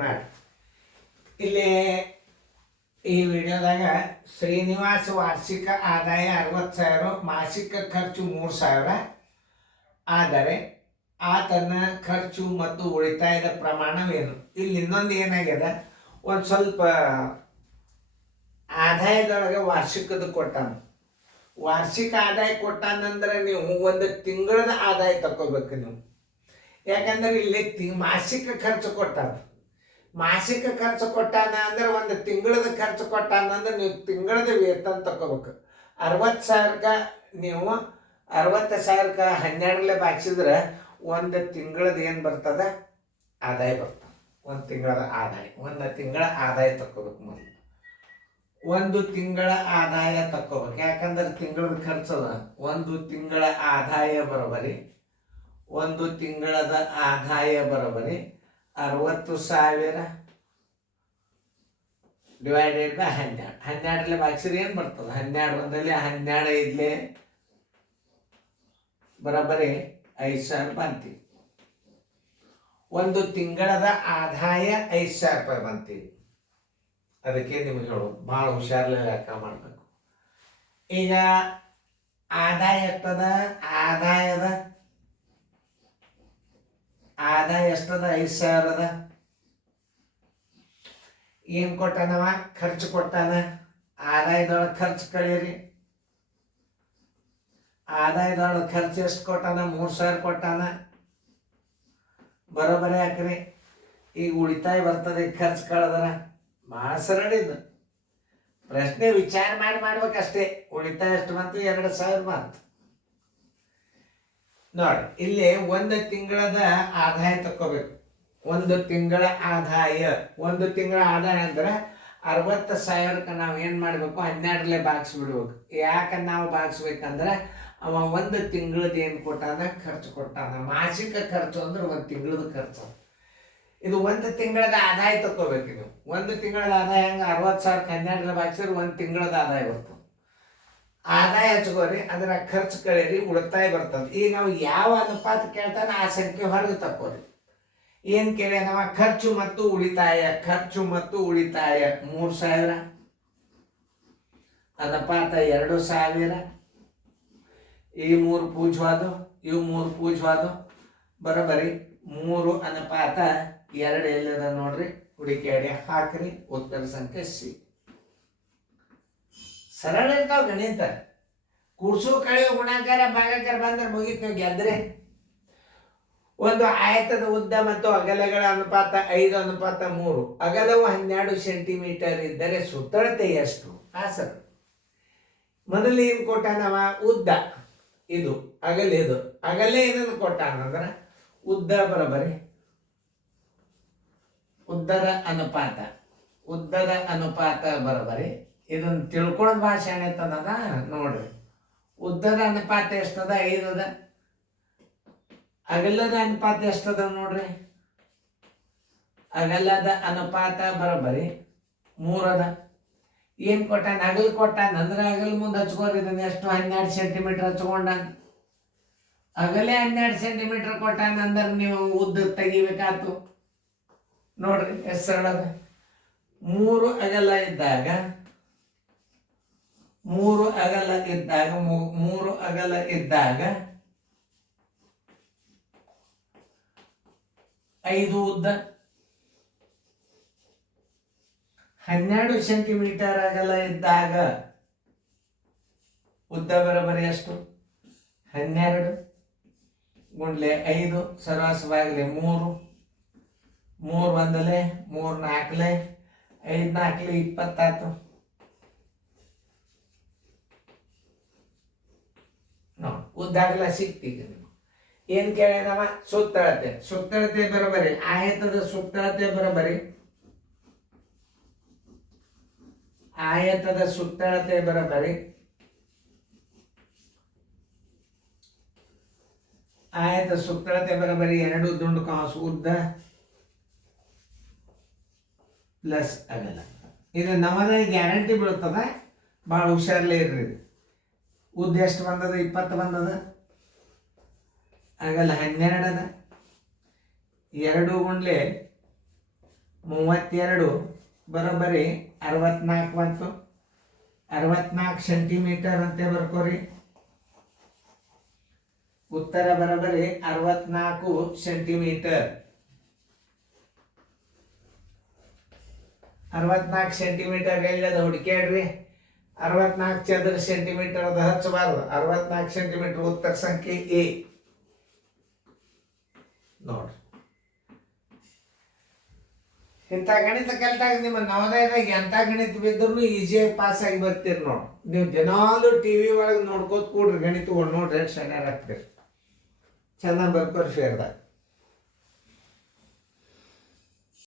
ಮಾಡಿ ಇಲ್ಲಿ ಈ ವಿಡಿಯೋದಾಗ ಶ್ರೀನಿವಾಸ ವಾರ್ಷಿಕ ಆದಾಯ 60,000, ಮಾಸಿಕ ಖರ್ಚು 3,000. ಆದರೆ ಆತನ ಖರ್ಚು ಮತ್ತು ಉಳಿತಾಯದ ಪ್ರಮಾಣವೇನು? ಇಲ್ಲಿ ಇನ್ನೊಂದು ಏನಾಗ್ಯದ, ಒಂದು ಸ್ವಲ್ಪ ಆದಾಯದೊಳಗೆ ವಾರ್ಷಿಕದ ಕೊಟ್ಟಾನ. ವಾರ್ಷಿಕ ಆದಾಯ ಕೊಟ್ಟಾನಂದ್ರೆ ನೀವು ಒಂದು ತಿಂಗಳದ ಆದಾಯ ತಗೋಬೇಕು ನೀವು. ಯಾಕಂದ್ರೆ ಇಲ್ಲಿ ಮಾಸಿಕ ಖರ್ಚು ಕೊಟ್ಟಾನ. ಮಾಸಿಕ ಖರ್ಚು ಕೊಟ್ಟಾನ ಅಂದ್ರೆ ಒಂದು ತಿಂಗಳದ ಖರ್ಚು ಕೊಟ್ಟಾನ ಅಂದ್ರೆ ನೀವು ತಿಂಗಳದ ವೇತನ ತಗೋಬೇಕು. 60,000ಕ್ಕೆ ನೀವು 60,000ಕ್ಕೆ 12 ಬಾಗಿಸಿದ್ರೆ ಒಂದು ತಿಂಗಳದ ಏನು ಬರ್ತದ ಆದಾಯ ಬರ್ತದೆ. ಒಂದು ತಿಂಗಳದ ಆದಾಯ, ಒಂದು ತಿಂಗಳ ಆದಾಯ ತಗೋಬೇಕು. ಮೊದಲು ಒಂದು ತಿಂಗಳ ಆದಾಯ ತಗೋಬೇಕು. ಯಾಕಂದ್ರೆ ತಿಂಗಳದ ಖರ್ಚದ ಒಂದು ತಿಂಗಳ ಆದಾಯ ಬರೋಬರಿ, ಒಂದು ತಿಂಗಳದ ಆದಾಯ ಬರೋಬರಿ 60,000 ಡಿವೈಡೆಡ್ ಬೈ 12. 12 ಬಾಗಿಸಿದ್ರೆ ಏನು ಬರ್ತದೆ? 12 ಒಂದಲ್ಲಿ 12 ಐದ್ಲೆ ಬರೋಬರಿ 5,000 ಬಂತೀವಿ. ಒಂದು ತಿಂಗಳದ ಆದಾಯ 5,000 ರೂಪಾಯಿ ಬಂತೀವಿ. ಅದಕ್ಕೆ ನಿಮ್ಗೆ ಹೇಳೋದು ಭಾಳ ಹುಷಾರ್ಲೆ ಲೆಕ್ಕ ಮಾಡಬೇಕು. ಈಗ ಆದಾಯ ಎಷ್ಟದ? ಆದಾಯ ಎಷ್ಟದ? 5,000 ಅದ. ಏನು ಕೊಟ್ಟಾನವ? ಖರ್ಚು ಕೊಟ್ಟಾನ. ಆದಾಯದೊಳಗೆ ಖರ್ಚು ಕಳೀರಿ. ಆದಾಯದೊಳಗೆ ಖರ್ಚು ಎಷ್ಟು ಕೊಟ್ಟಾನ? 3,000 ಕೊಟ್ಟಾನ. ಬರೋಬರಿ ಹಾಕ್ರಿ. ಈಗ ಉಳಿತಾಯ ಬರ್ತದೆ. ಖರ್ಚು ಕಳೆದ್ರ ಭಾಳ ಸರಳ ಇದು. ಪ್ರಶ್ನೆ ವಿಚಾರ ಮಾಡ್ಬೇಕಷ್ಟೇ. ಉಳಿತಾಯ ಎಷ್ಟು ಬಂತು? 2,000 ಬಂತು. ನೋಡಿ, ಇಲ್ಲಿ ಒಂದು ತಿಂಗಳದ ಆದಾಯ ತಕ್ಕೋಬೇಕು. ಒಂದು ತಿಂಗಳ ಆದಾಯ ಅಂದ್ರೆ 60,000ಕ್ಕೆ ನಾವು ಏನು ಮಾಡಬೇಕು? 12 ಬಾಗಿಸ್ಬಿಡ್ಬೇಕು. ಯಾಕೆ ನಾವು ಬಾಗಿಸ್ಬೇಕಂದ್ರೆ ಅವ ಒಂದು ತಿಂಗಳದ ಏನು ಕೊಟ್ಟಾನ? ಖರ್ಚು ಕೊಟ್ಟಾನ. ಮಾಸಿಕ ಖರ್ಚು ಅಂದ್ರೆ ಒಂದು ತಿಂಗಳದ ಖರ್ಚು. ಇದು ಒಂದು ತಿಂಗಳದ ಆದಾಯ ತಗೋಬೇಕು. ಇದು ಒಂದು ತಿಂಗಳದ ಆದಾಯ ಹಂಗೆ 60,000ಕ್ಕೆ 12 ಬಾಗಿಸಿದ್ರೆ ಒಂದು ತಿಂಗಳದ ಆದಾಯ ಬರ್ತದೆ. ಆದಾಯ ಹಚ್ಕೋರಿ, ಅದರ ಖರ್ಚು ಕಳೀರಿ, ಉಳಿತಾಯ ಬರ್ತದೆ. ಈಗ ನಾವು ಯಾವ ಅನುಪಾತ ಕೇಳ್ತಾನೆ ಆ ಸಂಖ್ಯೆ ಹೊರಗೆ ತಕ್ಕೋರಿ. ಏನು ಕೇಳ್ಯಾನವ? ಖರ್ಚು ಮತ್ತು ಉಳಿತಾಯ. 3,000 ಅನುಪಾತ 2,000. ಈ 3 ಪೂಜ್ಯವಾದು, ಇವು 3 ಪೂಜ್ಯವಾದು. ಬರೋಬರಿ 3 ಅನುಪಾತ 2 ಎಲ್ಲದ ನೋಡ್ರಿ. ಹುಡುಕಿ ಹಾಕ್ರಿ. ಉತ್ತರ ಸಂಖ್ಯೆ ಸಿ. ಸರಳ ಇರ್ತಾವ ಗಣಿತ. ಕೂಡ್ಸು ಕಳೆಯೋ ಗುಣಾಕಾರ ಭಾಗಾಕಾರ ಬಂದ್ರೆ ಮುಗಿತು, ಗೆದ್ರೆ. ಒಂದು ಆಯತದ ಉದ್ದ ಮತ್ತು ಅಗಲಗಳ ಅನುಪಾತ 5:3. ಅಗಲವು 12 ಸೆಂಟಿಮೀಟರ್ ಇದ್ದರೆ ಸುತ್ತಳತೆ ಎಷ್ಟು? ಸರ್, ಮೊದಲು ಏನು ಕೊಟ್ಟಾನವ? ಉದ್ದ ಇದು, ಅಗಲ ಇದು. ಅಗಲೇ ಇದನ್ನು ಕೊಟ್ಟಾನಂದ್ರೆ ಉದ್ದ ಬರೋಬರಿ ಉದ್ದದ ಅನುಪಾತ ಬರೋಬರಿ. ಇದನ್ನು ತಿಳ್ಕೊಳ್ಳೋದು ಭಾಷೆ ಏನೈತದ ನೋಡ್ರಿ. ಉದ್ದದ ಅನುಪಾತ ಎಷ್ಟದ? 5 ಅದ. ಅಗಲದ ಅನುಪಾತ ಎಷ್ಟದ ನೋಡ್ರಿ. ಅಗಲದ ಅನುಪಾತ ಬರೋಬರಿ 3 ಅದ. ಏನು ಕೊಟ್ಟಾನ? ಅಗಲ್ ಕೊಟ್ಟಾನ ಅಂದ್ರೆ ಅಗಲ್ ಮುಂದೆ ಹಚ್ಕೋರಿ. ಇದನ್ನ ಎಷ್ಟು? 12 ಸೆಂಟಿಮೀಟರ್ ಹಚ್ಕೊಂಡ. ಅಗಲೇ 12 ಸೆಂಟಿಮೀಟರ್ ಕೊಟ್ಟಾನ ಅಂದ್ರೆ ನೀವು ಉದ್ದ ತೆಗಿಬೇಕಾತು. ನೋಡ್ರಿ ಎಷ್ಟು ಸರಳದ. 3 ಅಗಲ ಇದ್ದಾಗ 5 ಉದ್ದ. 12 ಸೆಂಟಿಮೀಟರ್ ಅಗಲ ಇದ್ದಾಗ ಉದ್ದ ಬರೋಬರಿ ಎಷ್ಟು? 12 ಗುಂಡ್ಲೆ 5 ಸರಾಸವಾಗಲಿ 3. 3 ಒಂದಲೆ 3 4 5 4 20 ನೋಡಿ. ಉದ್ದಾಗಲ ಸಿಕ್ತೀಗ ನೀವು. ಏನು ಕೇಳ್ಯಾನವ? ಸುತ್ತಳತೆ ಬರೋಬರಿ. ಆಯತದ ಸುತ್ತಳತೆ ಬರೋಬರಿ. ಆಯತದ ಸುತ್ತಳತೆ ಬರೋಬರಿ ಎರಡು ದುಂಡು ಕಾಸು ಉದ್ದ ಪ್ಲಸ್ ಅಗಲ. ಇದು ನಮ್ಮದ ಗ್ಯಾರಂಟಿ ಬೀಳ್ತದ. ಭಾಳ ಹುಷಾರ್ಲೇ ಇರ್ರಿ. ಉದ್ದ ಎಷ್ಟು ಬಂದದ? 20 ಬಂದದ. ಅಗಲ 12 ಅದ. 2 ಗುಂಡ್ಲೆ 32 ಬರೋಬ್ಬರಿ 64 ಬಂತು. 64 ಸೆಂಟಿಮೀಟರ್ ಅಂತ ಬರ್ಕೋರಿ. ಉತ್ತರ ಬರೋಬ್ಬರಿ 64 ಸೆಂಟಿಮೀಟರ್. 64 ಸೆಂಟಿಮೀಟರ್ ಎಲ್ಲದ ಹುಡುಕ್ಯಾಡ್ರಿ. 64 ಚದರ ಸೆಂಟಿಮೀಟರ್ ಅದು ಹಚ್ಚಬಾರ್ದು. 64 ಸೆಂಟಿಮೀಟರ್ ಉತ್ತರ ಸಂಖ್ಯೆ ಎ ನೋಡ್ರಿ. ಇಂಥ ಗಣಿತ ಕಲ್ತಾಗ ನಿಮ್ಮ ನವೋದಯದಾಗ ಎಂಥ ಗಣಿತ ಬಿದ್ದರೂ ಈಸಿಯಾಗಿ ಪಾಸ್ ಆಗಿ ಬರ್ತೀರಿ ನೋಡಿ. ನೀವು ದಿನಾಲು ಟಿವಿ ಒಳಗೆ ನೋಡ್ಕೋತ ಕೂಡ್ರಿ ಗಣಿತಗಳು ನೋಡ್ರಿ ಎಷ್ಟು ಸಣ್ಣ ಆಗ್ತೀರಿ. ಚೆನ್ನಾಗಿ ಬರ್ಕೋರಿ ಫೇರ್ದಾಗ.